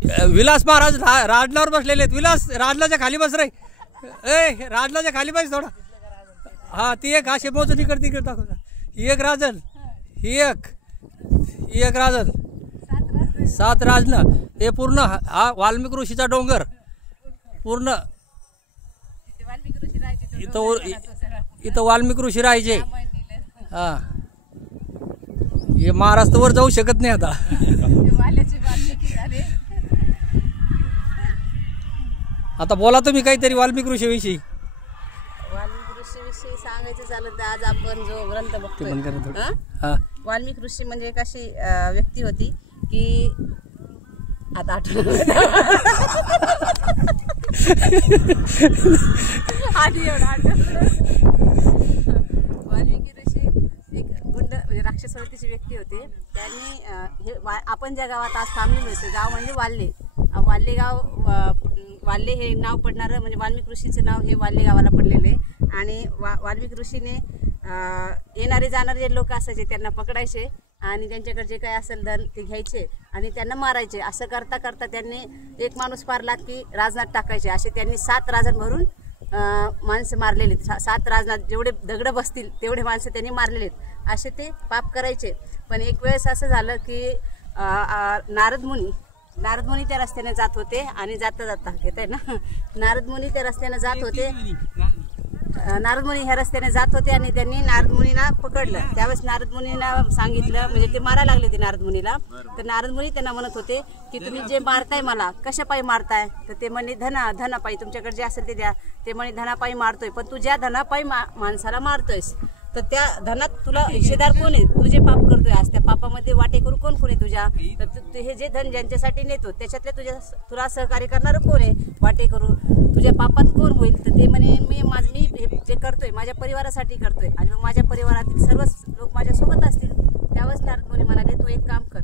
विलास महाराज राजलावर बसलेले आहेत. विलास राजलाच्या खाली बस रे. ए राजलाच्या खाली बस थोडा. हा ती एक असे मोजून इकडे दाखवता. ही एक राजन, ही एक राजन, 7 राजन. हे पूर्ण हा वाल्मिकी ऋषीचा डोंगर पूर्ण. इथं वाल्मिकी ऋषी राहायचे. हा हे महाराष्ट्रावर जाऊ शकत नाही आता. आता बोला तुम्ही काहीतरी वाल्मिकी ऋषीविषयी. वाल्मिकी ऋषीविषयी सांगायचं झालं तर आज आपण जो ग्रंथ बघतोय वाल्मिकी ऋषी म्हणजे एक अशी व्यक्ती होती की आता वाल्मिकी ऋषी एक गुंड म्हणजे राक्षसवृत्तीची व्यक्ती होते. त्यांनी हे आपण ज्या गावात आज थांबलेलो होतो गाव म्हणजे वाल्ले गाव. वाल्ले हे नाव पडणारं म्हणजे वाल्मिकी ऋषीचं नाव हे वाल्ले गावाला पडलेले. आणि वाल्मिकी ऋषीने येणारे जाणारे जे लोक असायचे त्यांना पकडायचे आणि त्यांच्याकडे जे काही असेल धन ते घ्यायचे आणि त्यांना मारायचे. असं करता करता त्यांनी एक माणूस मारला की राजनाथ टाकायचे. असे त्यांनी 7 राजन भरून माणसं मारलेले. 7 राजनाथ जेवढे दगड बसतील तेवढे माणसं त्यांनी मारलेले आहेत. असे ते पाप करायचे. पण एक वेळेस असं झालं की नारद मुनी त्या रस्त्याने जात होते आणि जाता घेत आहे ना. नारद मुनी त्या रस्त्याने जात होते. नारद मुनी ह्या रस्त्याने जात होते आणि त्यांनी नारद मुनीला पकडलं. त्यावेळेस नारद मुनीला सांगितलं म्हणजे ते मारायला लागले होते नारद मुनीला. तर नारद मुनी त्यांना म्हणत होते की तुम्ही जे मारताय मला कशापायी मारताय. तर ते म्हणे धनापायी तुमच्याकडे जे असेल ते द्या. ते म्हणे धनापायी मारतोय. पण तू ज्या धनापायी माणसाला मारतोयस तर त्या धनात तुला हिस्सेदार कोण आहे. तू जे पाप करतोय आज त्या पापामध्ये वाटेकरू कोण आहे तुझ्या. तर हे जे धन ज्यांच्यासाठी नेतो त्याच्यातले तुला सहकार्य करणारं कोण आहे वाटेकरू. तुझ्या पापात कोण होईल. तर ते म्हणे मी हे जे करतोय माझ्या परिवारासाठी करतोय आणि मग माझ्या परिवारातील सर्वच लोक माझ्यासोबत असतील. त्यावेळेस नारद मुनी म्हणाले तू एक काम कर,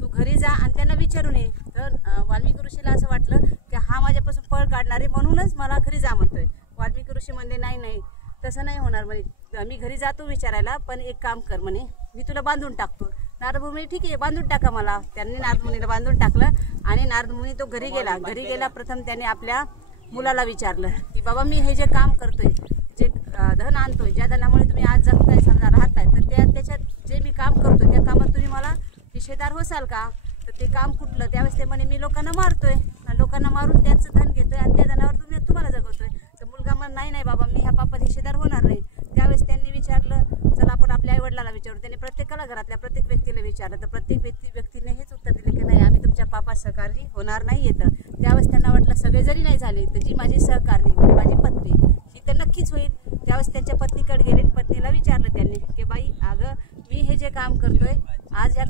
तू घरी जा आणि त्यांना विचारून ये. तर वाल्मिकी ऋषीला असं वाटलं की हा माझ्यापासून पळ काढणारे म्हणूनच मला घरी जा म्हणतोय. वाल्मिकी ऋषी म्हणले नाही तसं नाही होणार म्हणे. मी घरी जातो विचारायला पण एक काम कर म्हणे मी तुला बांधून टाकतो. नारद मुनी ठीक आहे बांधून टाका मला. त्यांनी नारद मुनीला बांधून टाकलं आणि नारद मुनी तो घरी गेला. प्रथम त्याने आपल्या मुलाला विचारलं की बाबा मी हे जे काम करतोय जे धन आणतोय ज्या धनामुळे तुम्ही आज जगताय समजा राहताय तर त्याच्यात जे मी काम करतोय त्या कामात तुम्ही मला हिस्सेदार होसाल का. तर ते काम कुठलं. त्यावेळेस ते म्हणे मी लोकांना मारतोय लोकांना मारून त्यांचं धन घेतोय आणि त्या धनावर तुम्हाला जगवतोय. तर मुलगा म्हण नाही बाबा मी ह्या पापात हिस्सेदार होणार नाही. त्यावेळेस त्यांनी विचारलं चला आपण आपल्या आईवडिलाला विचारू. त्यांनी प्रत्येकाला घरातल्या प्रत्येक व्यक्तीला विचारलं तर प्रत्येक व्यक्तीने हेच उत्तर दिले की नाही आम्ही तुमच्या पापात सहकारी होणार नाही येतं. त्यावेळेस त्यांना वाटलं सगळे जरी नाही झाले तर जी माझी सहकारी म्हणजे माझी पत्नी ही तर नक्कीच होईल. त्यावेळेस त्यांच्या पत्नीकडे गेले. पत्नीला विचारलं त्यांनी की बाई अगं मी हे जे काम करतोय आज ज्या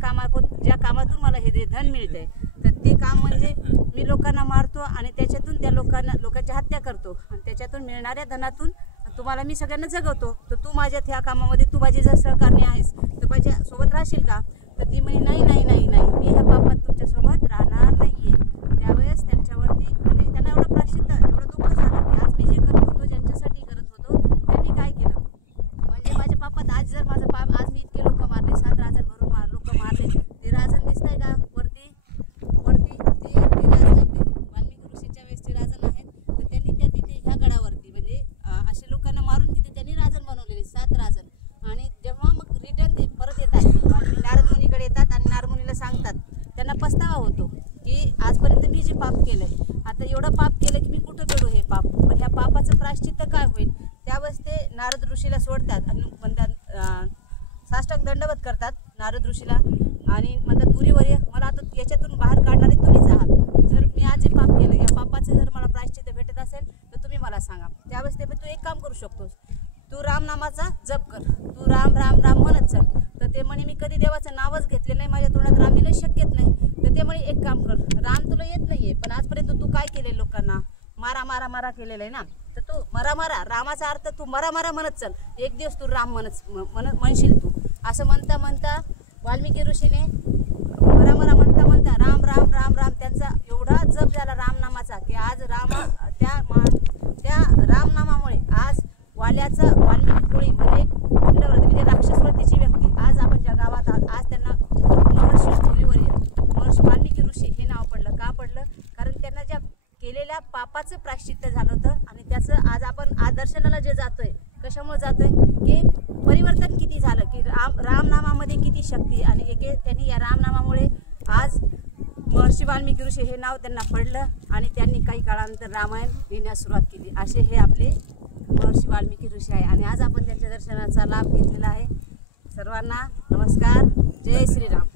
कामातून मला हे धन मिळतंय तर ते काम म्हणजे मी लोकांना मारतो आणि त्याच्यातून त्या लोकांची हत्या करतो आणि त्याच्यातून मिळणाऱ्या धनातून तुम्हाला मी सगळ्यांना जगवतो. तर तू माझ्या ह्या कामामध्ये तू माझी जर सहकार्य आहेस तर माझ्या सोबत राहशील का. तर ती म्हणे नाही मी ह्या पापात तुमच्यासोबत राहणार नाहीये. त्यावेळेस त्यांच्यावरती म्हणजे त्यांना एवढं दुःख झालं की आज मी जे करत होतो ज्यांच्यासाठी करत होतो त्यांनी काय केलं म्हणजे माझ्या पापात आज जर माझं पाप आज मी इतके लोक मारले 7 राजन भरून लोक मारले. ते राजन दिसतंय का वरती ते राजन वाल्मिकी ऋषीच्या वेळेस ते राजन आहेत. तर त्यांनी तिथे ह्या गडावरती म्हणजे असे लोकांना मारून तिथे त्यांनी राजन बनवलेले 7 राजन. आणि जेव्हा मग रिटर्न ते परत येतात नारद मुनीकडे येतात आणि नारद मुनीला सांगतात. त्यांना पस्तावा होतो की आजपर्यंत मी जे पाप केलंय आता एवढं पाप केलं की मी कुठं फेडू हे पाप. पण ह्या पापाचं प्रायश्चित्त काय होईल. त्यावेळेस ते नारद ऋषीला सोडतात आणि म्हणतात साष्टांग दंडवत करतात नारद ऋषीला आणि म्हणतात गुरुवर्य मला आता याच्यातून बाहेर काढणारे तुम्हीच आहात. जर मी आज जे पाप केलं या पापाचं जर मला प्रायश्चित्त भेटत असेल तर तुम्ही मला सांगा. त्यावेळेस ते तू एक काम करू शकतोस तू रामनामाचा जप कर. तू राम राम राम म्हणत चल. तर ते म्हणे मी कधी देवाचं नावच घेतले नाही माझ्या तोंडात राम येणं शक्यच नाही. तर ते म्हणे एक काम कर राम तुला येत नाहीये पण आजपर्यंत तू काय केले लोकांना मारा केलेलं आहे ना. तर तू मरा रामाचा अर्थ तू मरा म्हणत चल. एक दिवस तू राम म्हणशील तू. असं म्हणता वाल्मिकी ऋषीने मरा म्हणता राम राम राम राम त्यांचा एवढा जप झाला रामनामाचा की आज त्या रामनामामुळे आज वाल्मिकी कोळी म्हणजे कुंडवरती म्हणजे राक्षसवृत्तीची व्यक्ती आज आपण ज्या गावात आज त्यांना महर्षी वाल्मिकी ऋषी हे नाव पडलं. का पडलं त्यांच्या पापाचं प्रायश्चित्त झालं होतं आणि त्याचं आज आपण दर्शनाला जे जातोय कशामुळे जातोय की परिवर्तन किती झालं की रामनामामध्ये किती शक्ती आणि त्यांनी या रामनामामुळे आज महर्षी वाल्मिकी ऋषी हे नाव त्यांना पडलं आणि त्यांनी काही काळानंतर रामायण लिहिण्यास सुरुवात केली. असे हे आपले महर्षी वाल्मिकी ऋषी आहे आणि आज आपण त्यांच्या दर्शनाचा लाभ घेतलेला आहे. सर्वांना नमस्कार. जय श्रीराम.